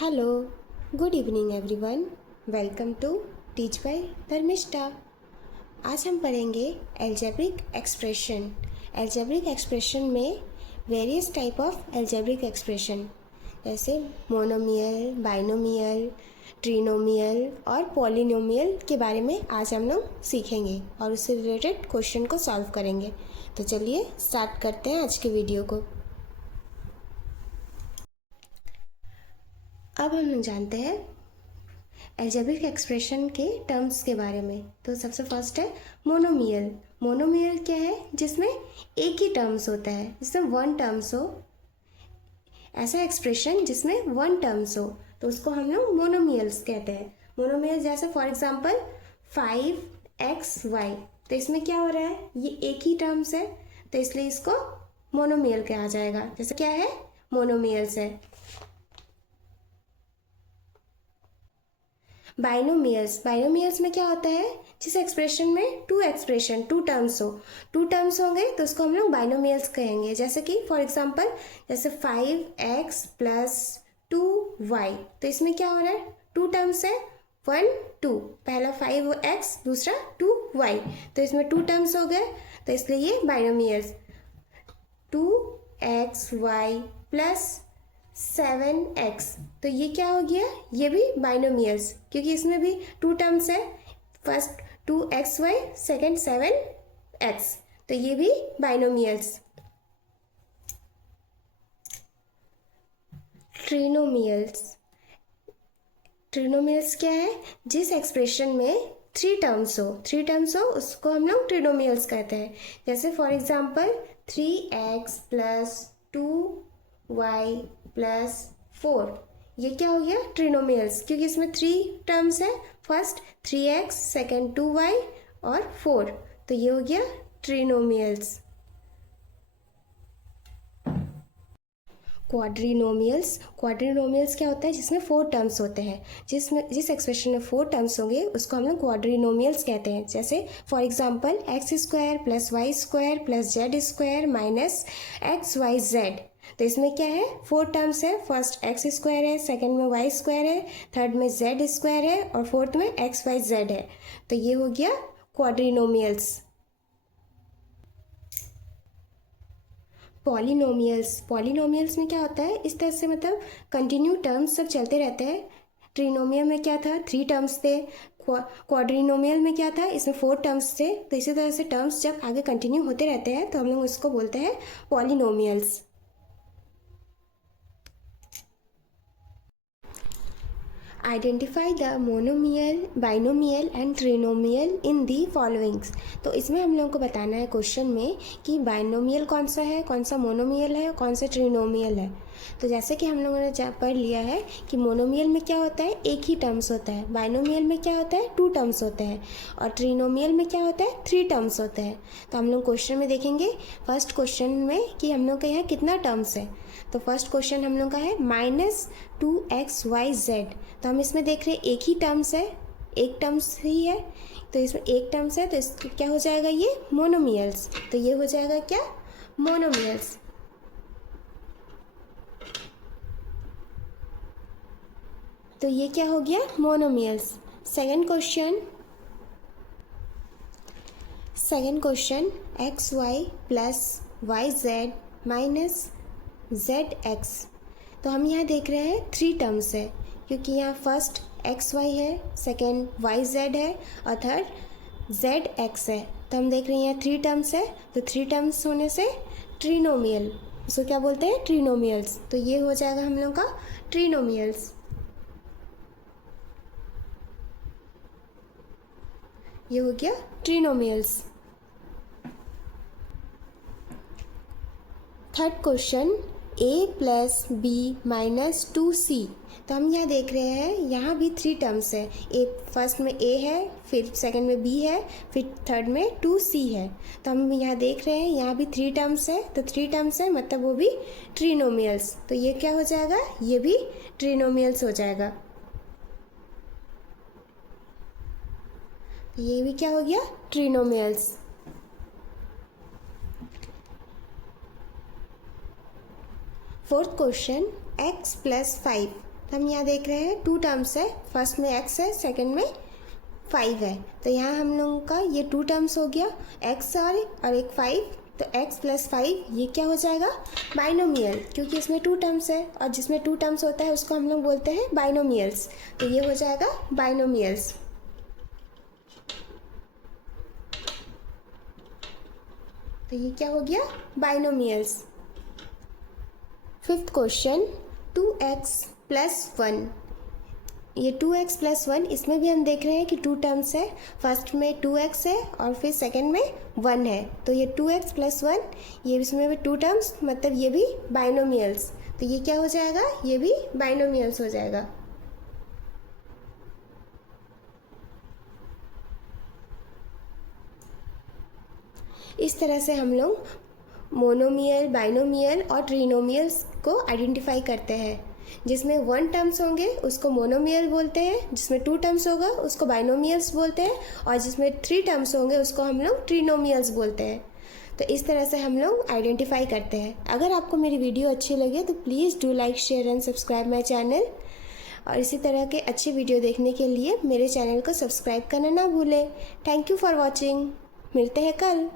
Hello, good evening everyone. Welcome to teach by Dharmishtha. आज हम पढ़ेंगे एल्जेब्रिक एक्सप्रेशन। एल्जेब्रिक एक्सप्रेशन में various type of algebraic expression जैसे monomial, binomial, trinomial और polynomial के बारे में आज हम लोग सीखेंगे और उससे रिलेटेड क्वेश्चन को सॉल्व करेंगे। तो चलिए स्टार्ट करते हैं आज के वीडियो को। अब हम लोग जानते हैं एल्जेब्रिक एक्सप्रेशन के टर्म्स के बारे में। तो सबसे फर्स्ट है मोनोमियल। मोनोमियल क्या है? जिसमें एक ही टर्म्स होता है, जिसमें वन टर्म्स हो। ऐसा एक्सप्रेशन जिसमें वन टर्म्स हो तो उसको हम लोग मोनोमियल्स कहते हैं। मोनोमियल जैसे फॉर एग्जांपल 5xy, तो इसमें क्या हो रहा है? ये एक ही टर्म्स है तो इसलिए इसको मोनोमियल कहा जाएगा। जैसे क्या है? मोनोमियल्स है। बाइनोमियल्स में क्या होता है? जिस एक्सप्रेशन में टू टर्म्स हो, टू टर्म्स होंगे तो उसको हम लोग बाइनोमियल्स कहेंगे। जैसे कि फॉर एग्जांपल जैसे 5x प्लस 2y, तो इसमें क्या हो रहा है? टू टर्म्स है, 1 2, पहला 5x दूसरा 2y, तो इसमें टू टर्म्स हो गए तो इसलिए ये बाइनोमियल्स। 2xy प्लस 7x, तो ये क्या हो गया? ये भी बाइनोमियल्स, क्योंकि इसमें भी टू टर्म्स है, फर्स्ट 2xy, सेकेंड 7x, तो ये भी बाइनोमियल्स। ट्रिनोमियल्स। ट्रिनोमियल्स क्या है? जिस एक्सप्रेशन में थ्री टर्म्स हो उसको हम लोग ट्रिनोमियल्स कहते हैं। जैसे for example 3x plus 2y plus 4, ये क्या हो गया? ट्रिनोमियल्स, क्योंकि इसमें थ्री टर्म्स है, फर्स्ट 3x, सेकेंड 2y और 4, तो ये हो गया ट्रिनोमियल्स। क्वाड्रिनोमियल्स क्या होता है? जिसमें फोर टर्म्स होते हैं। जिस एक्सप्रेशन में फोर टर्म्स होंगे उसको हम लोग क्वाड्रिनोमियल्स कहते हैं। जैसे for example x² plus y² plus z² minus XYZ, तो इसमें क्या है? फोर टर्म्स है, फर्स्ट x² है, सेकंड में y² है, थर्ड में z² है और फोर्थ में XYZ है, तो ये हो गया क्वाड्रिनोमियल्स। पॉलिनोमियल्स में क्या होता है? इस तरह से मतलब कंटिन्यू टर्म्स सब चलते रहते हैं। ट्रिनोमियल में क्या था? थ्री टर्म्स थे। क्वाड्रिनोमियल में क्या था? इसमें फोर टर्म्स थे। तो इसी तरह से टर्म्स जब आगे कंटिन्यू होते रहते हैं तो हम लोग इसको बोलते हैं polynomials. Identify the monomial, binomial and trinomial in the followings. तो इसमें हम लोगों को बताना है क्वेश्चन में कि बाइनोमियल कौन सा है, कौन सा मोनोमियल है, कौन सा ट्रिनोमियल है। तो जैसे कि हम लोगों ने पढ़ लिया है कि मोनोमियल में क्या होता है? एक ही टर्म्स होता है। बाइनोमियल में क्या होता है? टू टर्म्स होते हैं। और ट्रिनोमियल में क्या होता है? थ्री टर्म्स होते हैं। तो हम लोग क्वेश्चन में देखेंगे फर्स्ट क्वेश्चन में कि हम लोग के यहाँ कितना टर्म्स है। तो फर्स्ट क्वेश्चन हम लोग का है -2xyz, तो हम इसमें देख रहे हैं एक ही टर्म्स है, एक टर्म्स ही है, तो इसमें एक टर्म्स है तो इसको क्या हो जाएगा? ये मोनोमियल्स, तो ये हो जाएगा क्या? मोनोमियल्स। तो ये क्या हो गया? Monomials. Second question xy plus yz minus zx, तो हम यहाँ देख रहे हैं थ्री टर्म्स है, क्योंकि यहाँ फर्स्ट xy है, सेकेंड yz है और थर्ड zx है, तो हम देख रहे हैं यहाँ थ्री टर्म्स है, तो थ्री टर्म्स होने से ट्रिनोमियल, इसको क्या बोलते हैं? ट्रिनोमियल्स, तो ये हो जाएगा हम लोग का ट्रिनोमियल्स। ये हो गया trinomials. Third question a plus B minus 2c, तो हम यहाँ देख रहे हैं यहाँ भी थ्री टर्म्स है, एक फर्स्ट में a है, फिर सेकंड में b है, फिर थर्ड में 2c है, तो हम यहाँ देख रहे हैं यहाँ भी थ्री टर्म्स है, तो थ्री टर्म्स है मतलब वो भी ट्रिनोमियल्स, तो ये क्या हो जाएगा? ये भी ट्रिनोमियल्स हो जाएगा। ये भी क्या हो गया? ट्रिनोमियल्स। फोर्थ क्वेश्चन x प्लस 5, तो हम यहाँ देख रहे हैं 2 टर्म्स है, फर्स्ट में x है, सेकंड में 5 है। तो यहाँ हम लोगों का ये 2 टर्म्स हो गया, x और एक 5, तो x प्लस 5 ये क्या हो जाएगा, बाइनोमियल, क्योंकि इसमें 2 टर्म्स है और जिसमें 2 टर्म्स होता है उसको हम लोग बोलते हैं बाइनोमियल्स। तो ये हो जाएगा बाइनोमियल्स। तो ये क्या हो गया, binomials. Fifth question, 2x plus 1। ये 2x प्लस 1, इसमें भी हम देख रहे हैं कि 2 टर्म्स है, फर्स्ट में 2x है और फिर सेकंड में 1 है। तो ये 2x प्लस 1, ये इसमें भी 2 टर्म्स, मतलब ये भी बाइनोमियल्स। तो ये क्या हो जाएगा, ये भी बाइनोमियल्स हो जाएगा। इस तरह से हम लोग मोनोमियल, बाइनोमियल और ट्रिनोमियल्स को आइडेंटिफाई करते हैं। जिसमें 1 टर्म्स होंगे उसको मोनोमियल बोलते हैं, जिसमें 2 टर्म्स होगा उसको बाइनोमियल्स बोलते हैं, और जिसमें 3 टर्म्स होंगे उसको हम लोग ट्रिनोमियल्स बोलते हैं। तो इस तरह से हम लोग आइडेंटिफाई करते हैं। अगर आपको मेरी वीडियो अच्छी लगे तो please do like, share and subscribe my channel. और इसी तरह के अच्छी वीडियो देखने के लिए मेरे चैनल को सब्सक्राइब करना ना भूलें। Thank you for watching. मिलते हैं कल।